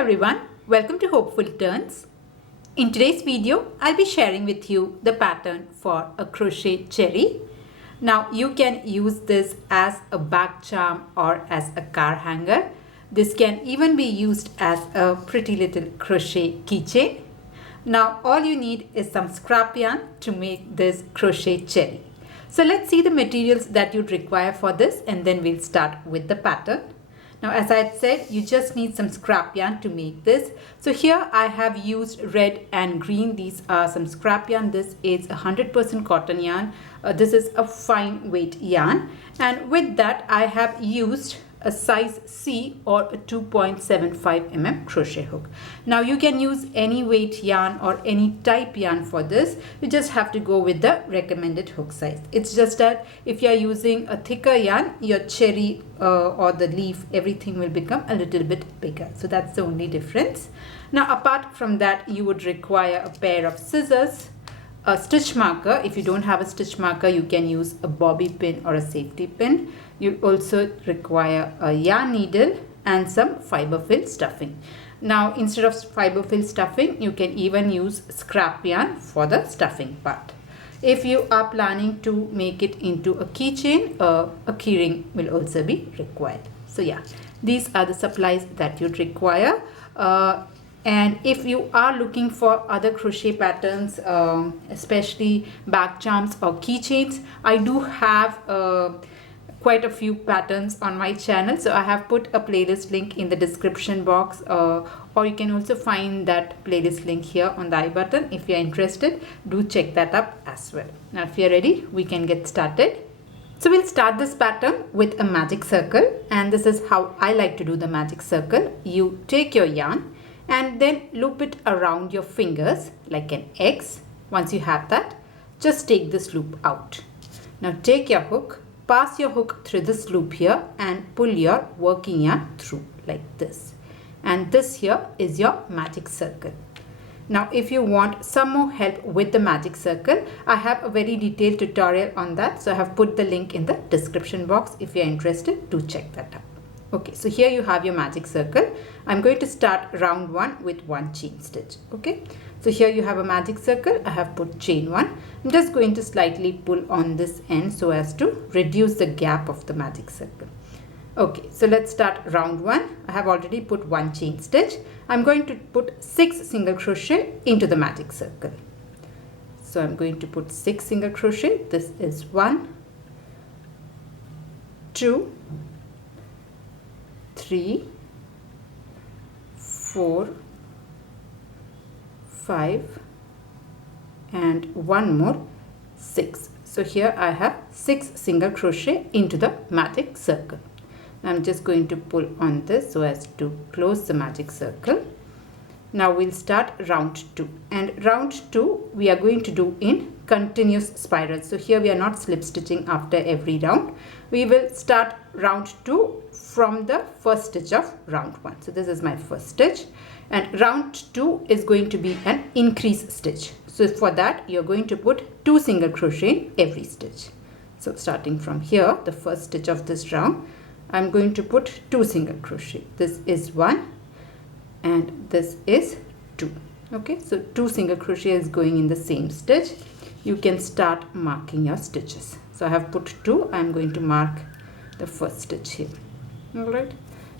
everyone, welcome to Hopeful Turns. In today's video, I'll be sharing with you the pattern for a crochet cherry. Now you can use this as a back charm or as a car hanger. This can even be used as a pretty little crochet keychain. Now all you need is some scrap yarn to make this crochet cherry. So let's see the materials that you'd require for this and then we'll start with the pattern. Now, as I had said, you just need some scrap yarn to make this. So here I have used red and green. These are some scrap yarn. This is 100% cotton yarn. This is a fine weight yarn. And with that, I have used a size C or a 2.75 mm crochet hook. Now you can use any weight yarn or any type yarn for this. You just have to go with the recommended hook size. It's just that if you are using a thicker yarn, your cherry or the leaf, everything will become a little bit bigger. So that's the only difference. Now apart from that, you would require a pair of scissors, a stitch marker. If you don't have a stitch marker, you can use a bobby pin or a safety pin. You also require a yarn needle and some fiber fill stuffing. Now instead of fiber fill stuffing, you can even use scrap yarn for the stuffing part. If you are planning to make it into a keychain, a keyring will also be required. So yeah, these are the supplies that you'd require. And if you are looking for other crochet patterns, especially back charms or keychains, I do have quite a few patterns on my channel. So I have put a playlist link in the description box, or you can also find that playlist link here on the I button. If you're interested, do check that up as well. Now if you're ready, we can get started. So we'll start this pattern with a magic circle, and this is how I like to do the magic circle. You take your yarn and then loop it around your fingers like an X. Once you have that, just take this loop out. Now take your hook, pass your hook through this loop here and pull your working yarn through like this. And this here is your magic circle. Now if you want some more help with the magic circle, I have a very detailed tutorial on that. So I have put the link in the description box. If you're interested, do check that out. Okay, so here you have your magic circle. I'm going to start round 1 with 1 chain stitch. Okay, so here you have a magic circle. I have put chain 1. I'm just going to slightly pull on this end so as to reduce the gap of the magic circle. Okay, so let's start round 1. I have already put 1 chain stitch. I'm going to put 6 single crochet into the magic circle. So I'm going to put 6 single crochet. This is 1, 2, 3, 4, 5 and one more 6. So here I have 6 single crochet into the magic circle. I'm just going to pull on this so as to close the magic circle. Now we'll start round 2, and round 2 we are going to do in continuous spirals. So here we are not slip stitching after every round. We will start round 2 from the first stitch of round 1. So this is my first stitch, and round 2 is going to be an increase stitch. So for that you're going to put 2 single crochet in every stitch. So starting from here, the first stitch of this round, I'm going to put 2 single crochet. This is 1 and this is 2. Okay, so 2 single crochet is going in the same stitch. You can start marking your stitches. So I have put 2. I'm going to mark the first stitch here. Alright,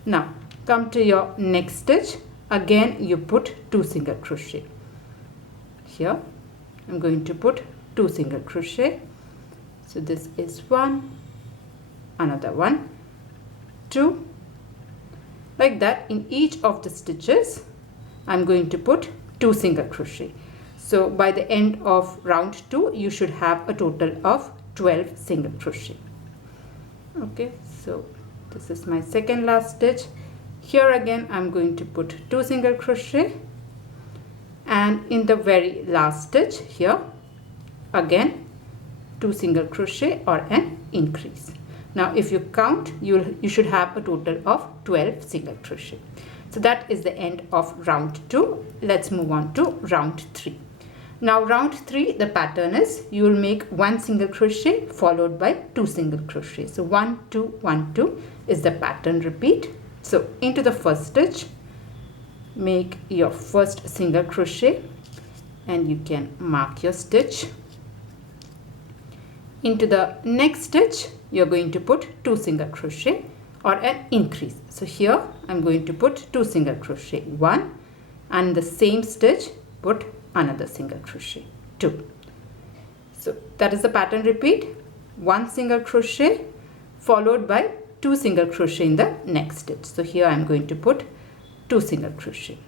now come to your next stitch. Again you put 2 single crochet. Here I'm going to put 2 single crochet. So this is 1, another 1, 2. Like that, in each of the stitches I'm going to put 2 single crochet. So by the end of round 2 you should have a total of 12 single crochet. Okay, so this is my second last stitch. Here again I'm going to put 2 single crochet, and in the very last stitch here again 2 single crochet or an increase. Now if you count, you should have a total of 12 single crochet. So that is the end of round 2. Let's move on to round 3. Now round 3, the pattern is you will make 1 single crochet followed by 2 single crochet. So 1, 2, 1, 2 is the pattern repeat. So into the first stitch make your first single crochet and you can mark your stitch. Into the next stitch you're going to put 2 single crochet or an increase. So here I'm going to put 2 single crochet, 1, and the same stitch put another single crochet, 2. So that is the pattern. Repeat: 1 single crochet followed by 2 single crochet in the next stitch. So here I'm going to put 2 single crochet.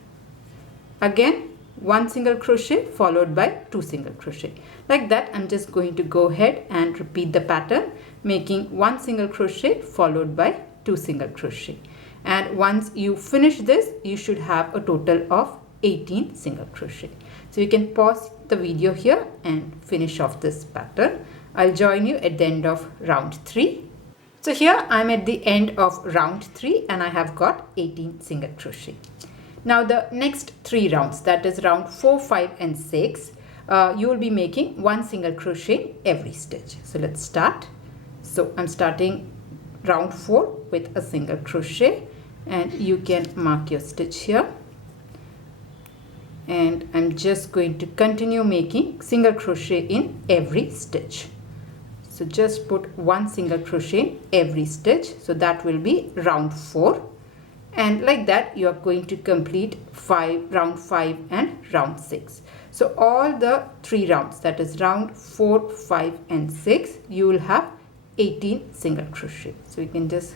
Again 1 single crochet followed by 2 single crochet. Like that I'm just going to go ahead and repeat the pattern, making 1 single crochet followed by 2 single crochet. And once you finish this, you should have a total of 18 single crochet. So you can pause the video here and finish off this pattern. I'll join you at the end of round 3. So here I'm at the end of round 3 and I have got 18 single crochet. Now the next 3 rounds, that is round 4, 5 and 6, you will be making 1 single crochet every stitch. So let's start. So I'm starting round 4 with a single crochet and you can mark your stitch here. And I'm just going to continue making single crochet in every stitch. So just put 1 single crochet in every stitch. So that will be round 4. And like that you are going to complete round 5 and round 6. So all the 3 rounds, that is round 4, 5 and 6, you will have 18 single crochet. So you can just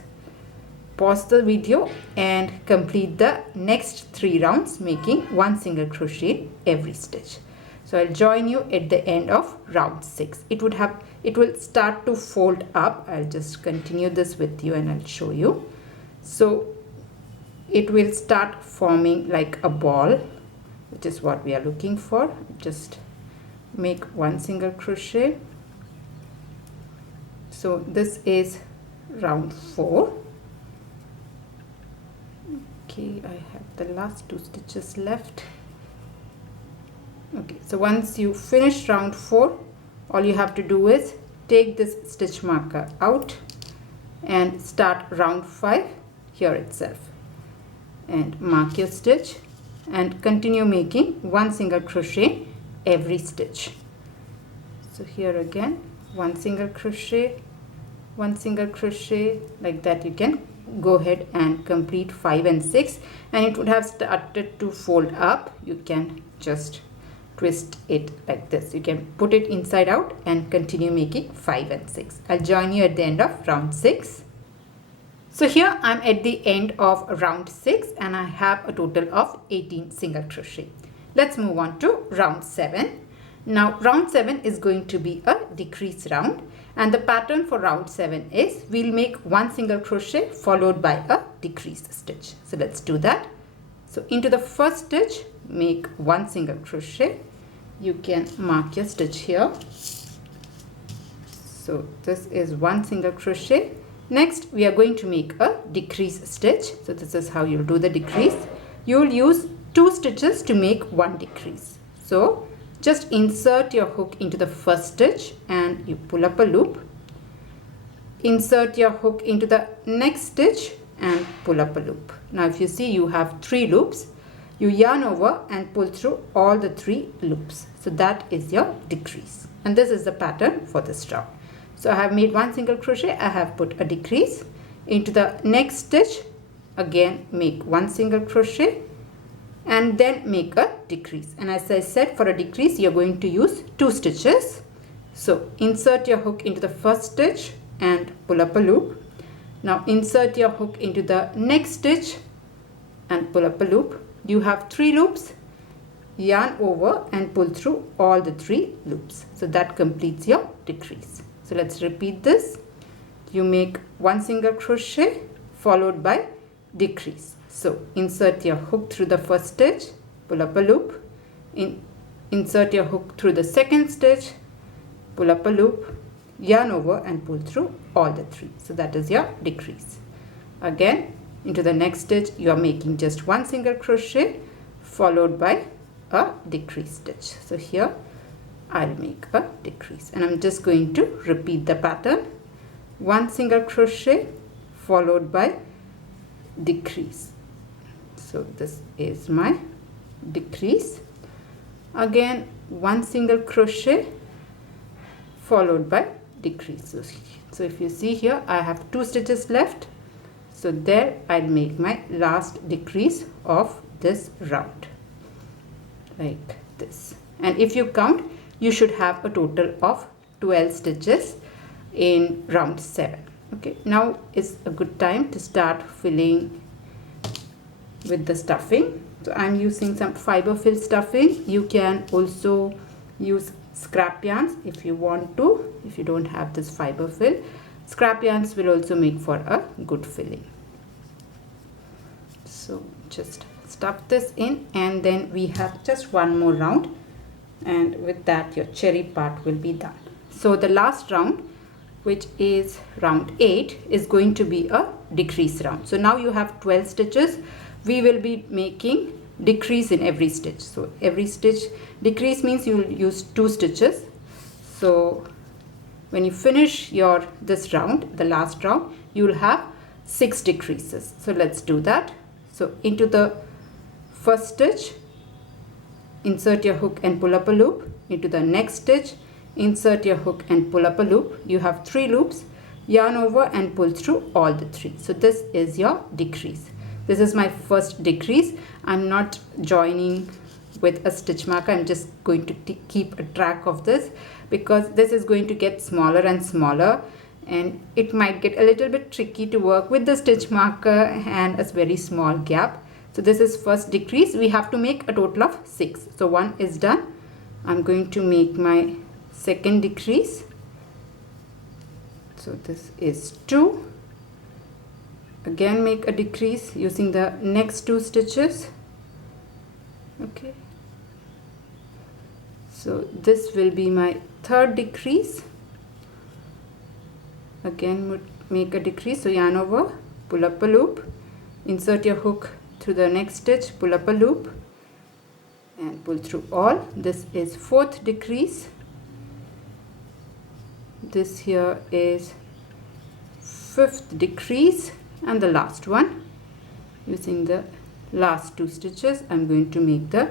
pause the video and complete the next 3 rounds making 1 single crochet every stitch. So I'll join you at the end of round 6. It will start to fold up. I'll just continue this with you and I'll show you. So it will start forming like a ball, which is what we are looking for. Just make 1 single crochet. So this is round 4. Okay, I have the last 2 stitches left. Okay, so once you finish round 4, all you have to do is take this stitch marker out and start round 5 here itself and mark your stitch and continue making 1 single crochet every stitch. So here again 1 single crochet, 1 single crochet, like that you can go ahead and complete 5 and 6, and it would have started to fold up. You can just twist it like this. You can put it inside out and continue making 5 and 6. I'll join you at the end of round 6. So here I'm at the end of round 6 and I have a total of 18 single crochet. Let's move on to round 7. Now round 7 is going to be a decrease round, and the pattern for round 7 is we'll make 1 single crochet followed by a decrease stitch. So let's do that. So into the first stitch make 1 single crochet. You can mark your stitch here. So this is 1 single crochet. Next we are going to make a decrease stitch. So this is how you'll do the decrease. You will use 2 stitches to make 1 decrease. So just insert your hook into the first stitch and you pull up a loop. Insert your hook into the next stitch and pull up a loop. Now if you see, you have 3 loops. You yarn over and pull through all the 3 loops. So that is your decrease. And this is the pattern for this round. So I have made 1 single crochet. I have put a decrease. Into the next stitch, again make 1 single crochet and then make a decrease. And as I said, for a decrease you're going to use 2 stitches. So insert your hook into the first stitch and pull up a loop. Now insert your hook into the next stitch and pull up a loop. You have 3 loops. Yarn over and pull through all the 3 loops. So that completes your decrease. So let's repeat this. You make 1 single crochet followed by decrease. So insert your hook through the first stitch, pull up a loop, insert your hook through the second stitch, pull up a loop, yarn over and pull through all the 3. So that is your decrease. Again, into the next stitch you are making just 1 single crochet followed by a decrease stitch. So here I'll make a decrease and I'm just going to repeat the pattern. 1 single crochet followed by decrease. So So this is my decrease. Again, one single crochet followed by decrease. So if you see here, I have 2 stitches left. So there I'll make my last decrease of this round like this. And if you count, you should have a total of 12 stitches in round 7. Okay, now is a good time to start filling with the stuffing. So I'm using some fiber fill stuffing. You can also use scrap yarns if you want to. If you don't have this fiber fill, scrap yarns will also make for a good filling. So just stuff this in, and then we have just one more round, and with that your cherry part will be done. So the last round, which is round 8, is going to be a decrease round. So now you have 12 stitches. We will be making decrease in every stitch. So every stitch decrease means you will use 2 stitches. So when you finish this round, the last round, you will have 6 decreases. So let's do that. So into the first stitch, insert your hook and pull up a loop. Into the next stitch, insert your hook and pull up a loop. You have 3 loops, yarn over and pull through all the 3. So this is your decrease. This is my first decrease. I'm not joining with a stitch marker. I'm just going to keep a track of this, because this is going to get smaller and smaller, and it might get a little bit tricky to work with the stitch marker and a very small gap. So this is first decrease. We have to make a total of 6. So 1 is done. I'm going to make my second decrease. So this is 2. Again make a decrease using the next 2 stitches. Okay, so this will be my third decrease. Again make a decrease. So yarn over, pull up a loop, insert your hook through the next stitch, pull up a loop and pull through all. This is 4th decrease. This here is 5th decrease, and the last one. Using the last 2 stitches, I'm going to make the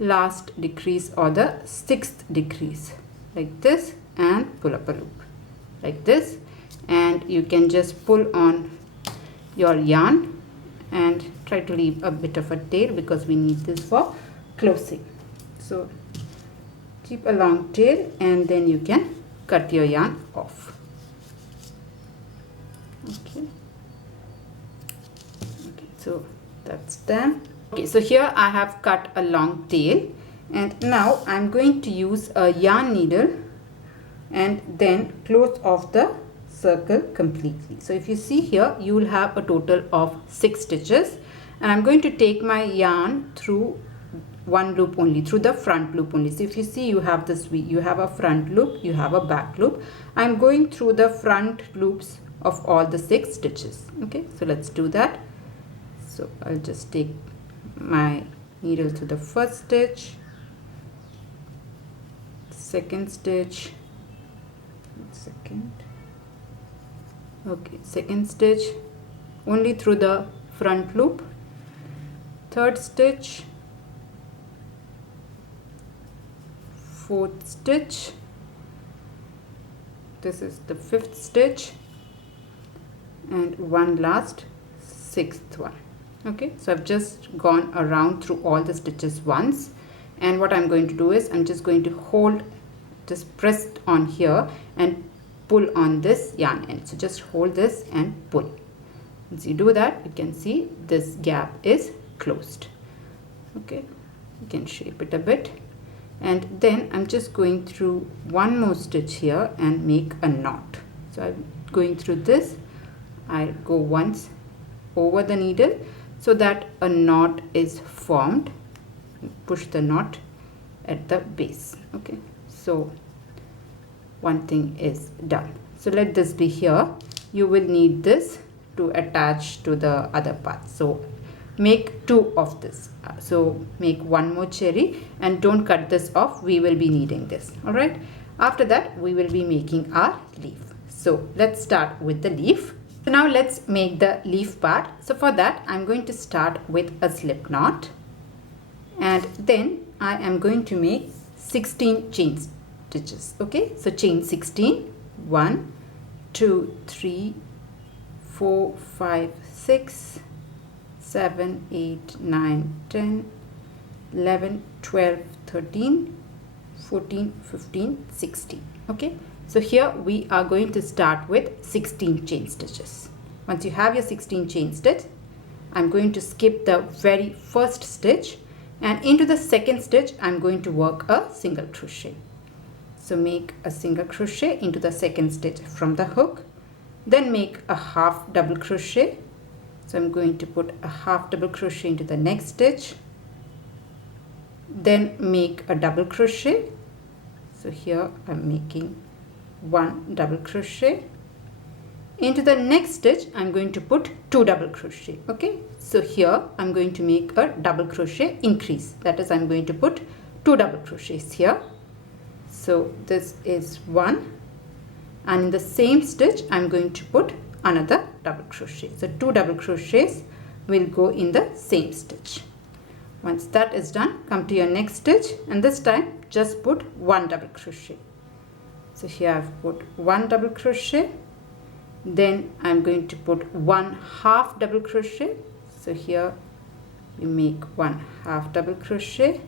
last decrease or the 6th decrease like this, and pull up a loop like this, and you can just pull on your yarn and try to leave a bit of a tail, because we need this for closing. So keep a long tail, and then you can cut your yarn off. Okay, so that's done. Okay, so here I have cut a long tail, and now I'm going to use a yarn needle and then close off the circle completely. So if you see here, you will have a total of 6 stitches, and I'm going to take my yarn through one loop only, through the front loop only. So if you see, you have this, you have a front loop, you have a back loop. I'm going through the front loops of all the 6 stitches. Okay, so let's do that. So I'll just take my needle to the first stitch, second stitch, second stitch only through the front loop, third stitch, fourth stitch, this is the 5th stitch, and one last 6th one. Okay, so I've just gone around through all the stitches once, and what I'm going to do is I'm just going to hold, just press on here and pull on this yarn end. So just hold this and pull. Once you do that, you can see this gap is closed. Okay, you can shape it a bit, and then I'm just going through one more stitch here and make a knot. So I'm going through this, I'll go once over the needle so that a knot is formed. Push the knot at the base. Okay, so one thing is done. So let this be here. You will need this to attach to the other part. So make 2 of this. So make one more cherry and don't cut this off. We will be needing this. All right. After that, we will be making our leaf. So let's start with the leaf. So now let's make the leaf part. So for that I'm going to start with a slip knot, and then I am going to make 16 chain stitches. Okay, so chain 16, 1, 2, 3, 4, 5, 6, 7, 8, 9, 10, 11, 12, 13, 14, 15, 16. Okay, so here we are going to start with 16 chain stitches. Once you have your 16 chain stitch, I'm going to skip the very first stitch, and into the second stitch I'm going to work a single crochet. So make a single crochet into the second stitch from the hook, then make a half double crochet. So I'm going to put a half double crochet into the next stitch, then make a double crochet. So here I'm making one double crochet. Into the next stitch I'm going to put 2 double crochet. Okay, so here I'm going to make a double crochet increase, that is I'm going to put 2 double crochets here. So this is 1, and in the same stitch I'm going to put another double crochet. So 2 double crochets will go in the same stitch. Once that is done, come to your next stitch, and this time just put 1 double crochet. So here I've put 1 double crochet, then I'm going to put 1 half double crochet. So here you make 1 half double crochet,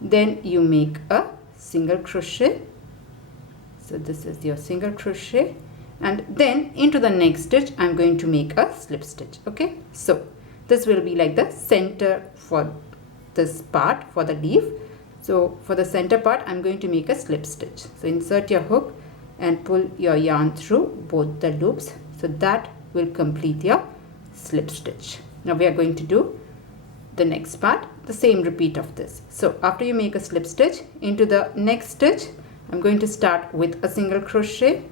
then you make a single crochet. So this is your single crochet, and then into the next stitch I'm going to make a slip stitch. Okay, so this will be like the center for this part, for the leaf. So for the center part I'm going to make a slip stitch. So insert your hook and pull your yarn through both the loops, so that will complete your slip stitch. Now we are going to do the next part, the same repeat of this. So after you make a slip stitch, into the next stitch I'm going to start with a single crochet,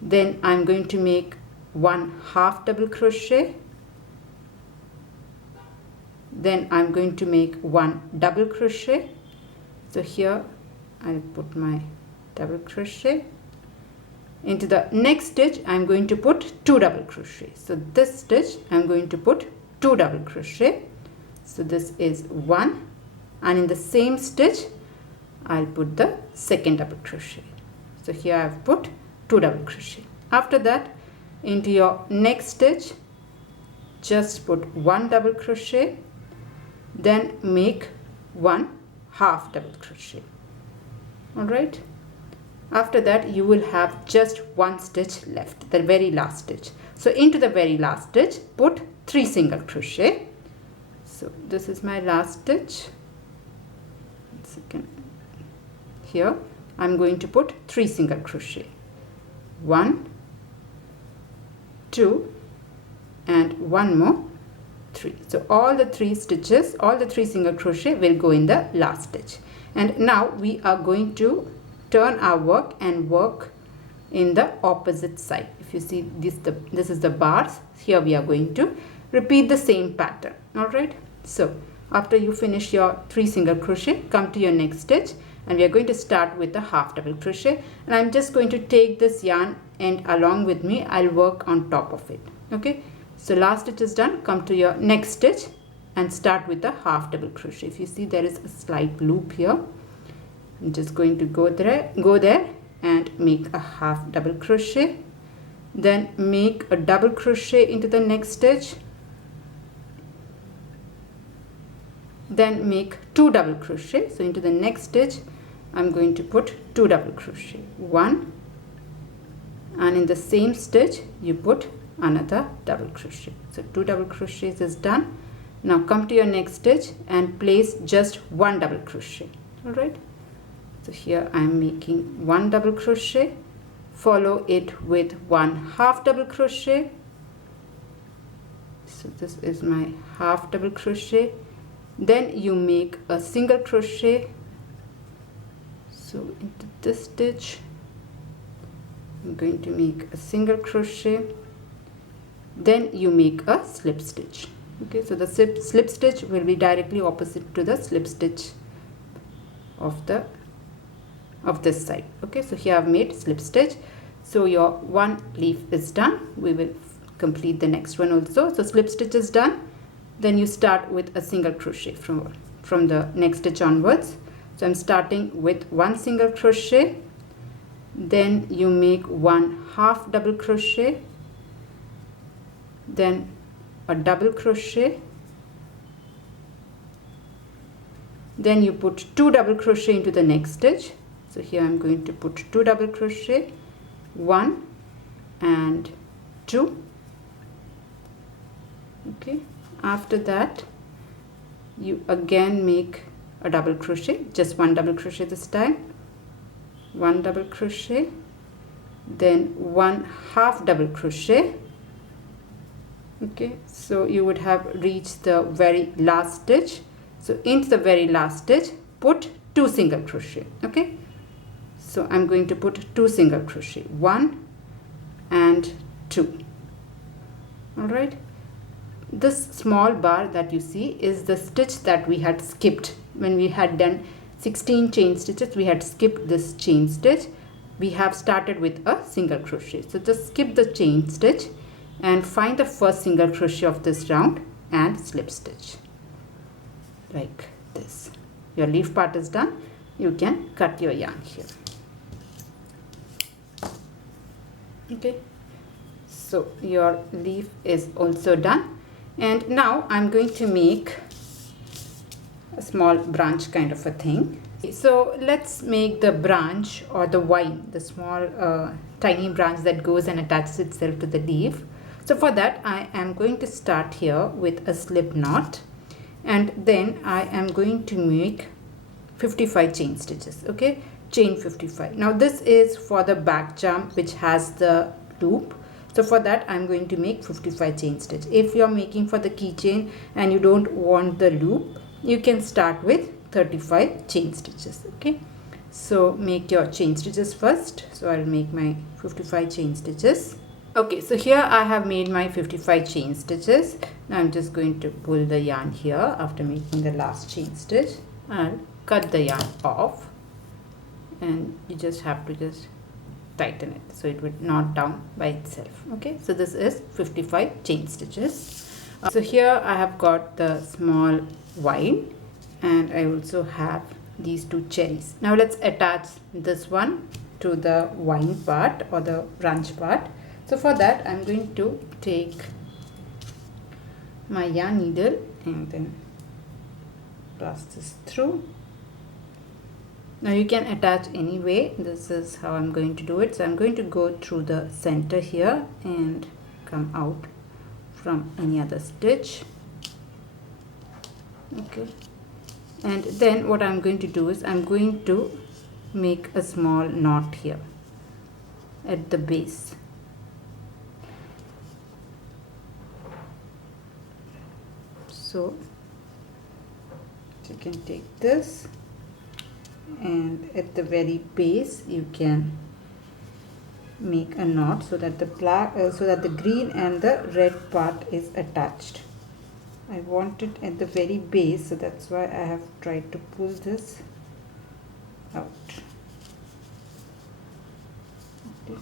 then I'm going to make 1 half double crochet, then I'm going to make 1 double crochet. So here I'll put my double crochet. Into the next stitch I'm going to put 2 double crochet. So this stitch I'm going to put 2 double crochet. So this is 1, and in the same stitch I'll put the second double crochet. So here I've put 2 double crochet. After that, into your next stitch just put 1 double crochet, then make 1 half double crochet. All right, after that you will have just 1 stitch left, the very last stitch. So into the very last stitch put 3 single crochet. So this is my last stitch. Here I'm going to put 3 single crochet, 1, 2, and 1 more, 3. So all the 3 stitches, all the 3 single crochet will go in the last stitch. And now we are going to turn our work and work in the opposite side. If you see this is the bars, here we are going to repeat the same pattern. All right, so after you finish your 3 single crochet, come to your next stitch, and we are going to start with a half double crochet, and I'm just going to take this yarn and along with me I'll work on top of it. Okay, so last stitch is done, come to your next stitch and start with a half double crochet. If you see there is a slight loop here, I'm just going to go there and make a half double crochet, then make a double crochet into the next stitch, then make 2 double crochet. So into the next stitch I'm going to put 2 double crochet, 1, and in the same stitch you put another double crochet. So 2 double crochets is done. Now come to your next stitch and place just 1 double crochet. All right, so here I am making 1 double crochet, follow it with 1 half double crochet. So this is my half double crochet, then you make a single crochet. So into this stitch I'm going to make a single crochet, then you make a slip stitch. Okay, so the slip stitch will be directly opposite to the slip stitch of this side. Okay, so here I've made slip stitch. So your one leaf is done. We will complete the next one also. So slip stitch is done. Then you start with a single crochet from the next stitch onwards. So I'm starting with one single crochet, then you make one half double crochet, then a double crochet, then you put two double crochet into the next stitch. So here I'm going to put two double crochet, one and two. Okay, after that you again make a double crochet, just one double crochet this time, one double crochet, then one half double crochet. Okay, so you would have reached the very last stitch. So into the very last stitch put two single crochet. Okay, so I'm going to put two single crochet, one and two. All right, this small bar that you see is the stitch that we had skipped when we had done 16 chain stitches. We had skipped this chain stitch. We have started with a single crochet. So just skip the chain stitch and find the first single crochet of this round and slip stitch like this. Your leaf part is done. You can cut your yarn here. Okay, so your leaf is also done, and now I'm going to make a small branch kind of a thing. So let's make the branch or the vine, the small tiny branch that goes and attaches itself to the leaf. So for that I am going to start here with a slip knot, and then I am going to make 55 chain stitches. Okay, chain 55. Now this is for the back charm which has the loop. So for that I'm going to make 55 chain stitch. If you're making for the keychain and you don't want the loop, you can start with 35 chain stitches. Okay, so make your chain stitches first. So I'll make my 55 chain stitches. Okay, so here I have made my 55 chain stitches. Now I'm just going to pull the yarn here after making the last chain stitch and cut the yarn off, and you just have to just tighten it so it would knot down by itself. Okay, so this is 55 chain stitches. So here I have got the small vine, and I also have these two cherries. Now let's attach this one to the vine part or the branch part. So for that I'm going to take my yarn needle and then pass this through. Now you can attach any way. This is how I'm going to do it. So I'm going to go through the center here and come out from any other stitch. Okay, and then what I'm going to do is I'm going to make a small knot here at the base. So you can take this, and at the very base you can make a knot so that the black so that the green and the red part is attached. I want it at the very base, so that's why I have tried to pull this out. Okay,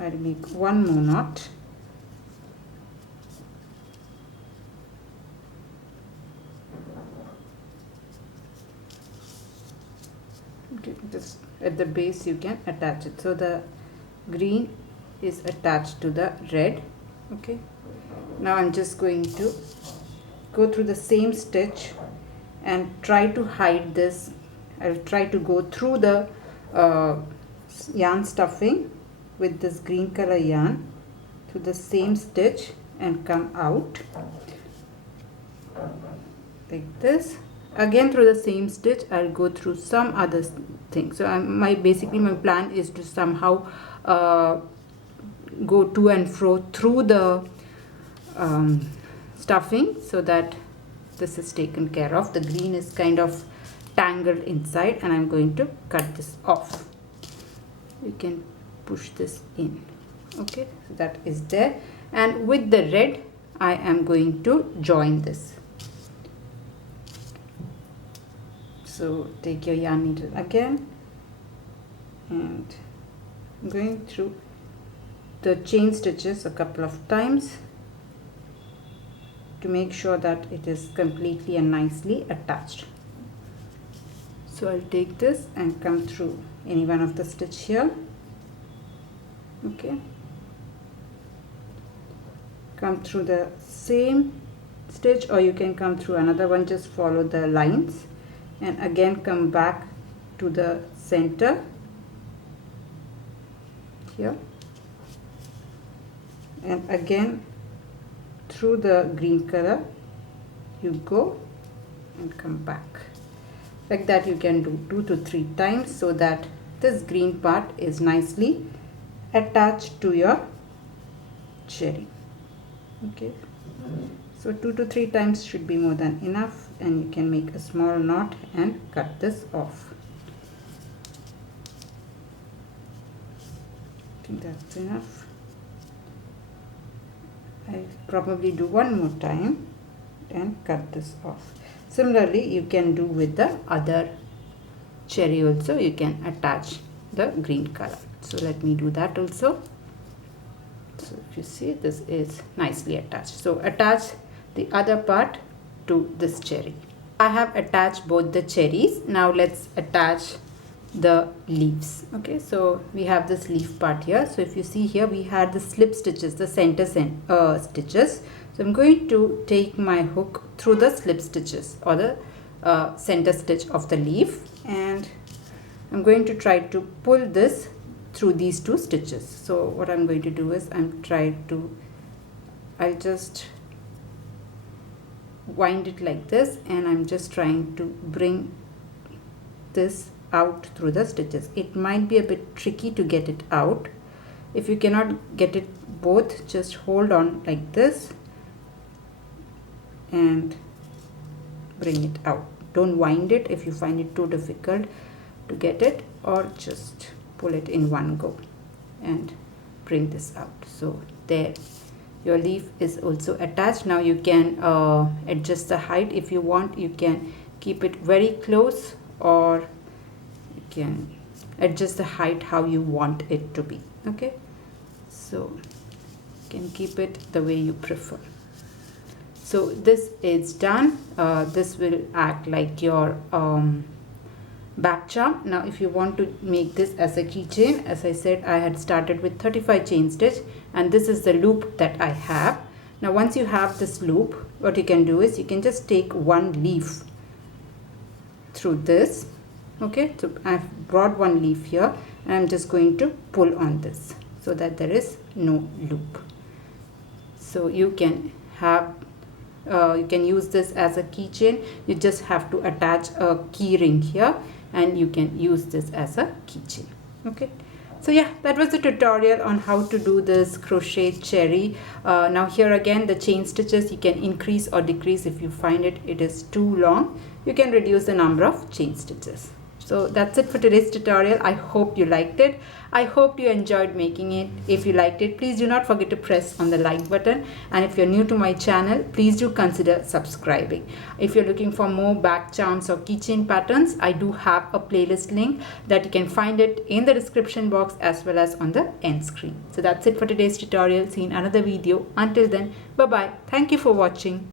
I'll make one more knot. Okay, just at the base you can attach it. So the green is attached to the red. Okay, now I'm just going to go through the same stitch and try to hide this. I'll try to go through the yarn stuffing with this green color yarn to the same stitch and come out like this. Again through the same stitch I'll go through some other thing. So basically my plan is to somehow go to and fro through the stuffing so that this is taken care of. The green is kind of tangled inside, and I'm going to cut this off. You can push this in. Okay, so that is there, and with the red I am going to join this. So take your yarn needle again and I'm going through the chain stitches a couple of times to make sure that it is completely and nicely attached. So I'll take this and come through any one of the stitch here. Okay, come through the same stitch, or you can come through another one. Just follow the lines and again come back to the center here, and again through the green color you go and come back. Like that you can do 2 to 3 times so that this green part is nicely attached to your cherry. Okay, so 2 to 3 times should be more than enough, and you can make a small knot and cut this off. I think that's enough. I'll probably do one more time and cut this off. Similarly, you can do with the other cherry also. You can attach the green color. So let me do that also. So if you see, this is nicely attached. So attach the other part to this cherry. I have attached both the cherries. Now let's attach the leaves. Okay, so we have this leaf part here. So if you see here, we had the slip stitches, the center stitches. So I'm going to take my hook through the slip stitches or the center stitch of the leaf, and I'm going to try to pull this through these 2 stitches. So what I'm going to do is I'll just wind it like this, and I'm just trying to bring this out through the stitches. It might be a bit tricky to get it out. If you cannot get it both, just hold on like this and bring it out. Don't wind it if you find it too difficult to get it, or just pull it in one go and bring this out. So there, your leaf is also attached. Now you can adjust the height if you want. You can keep it very close, or you can adjust the height how you want it to be. Okay, so you can keep it the way you prefer. So this is done. This will act like your back charm. Now if you want to make this as a keychain, as I said, I had started with 35 chain stitch, and this is the loop that I have. Now once you have this loop, what you can do is you can just take one leaf through this. Okay, so I've brought one leaf here, and I'm just going to pull on this so that there is no loop. So you can have you can use this as a keychain. You just have to attach a key ring here, and you can use this as a keychain. Okay, so yeah, that was the tutorial on how to do this crochet cherry. Now here again, the chain stitches, you can increase or decrease. If you find it is too long, you can reduce the number of chain stitches. So that's it for today's tutorial. I hope you liked it. I hope you enjoyed making it. If you liked it, please do not forget to press on the like button. And if you're new to my channel, please do consider subscribing. If you're looking for more back charms or keychain patterns, I do have a playlist link that you can find it in the description box as well as on the end screen. So that's it for today's tutorial. See you in another video. Until then, bye-bye. Thank you for watching.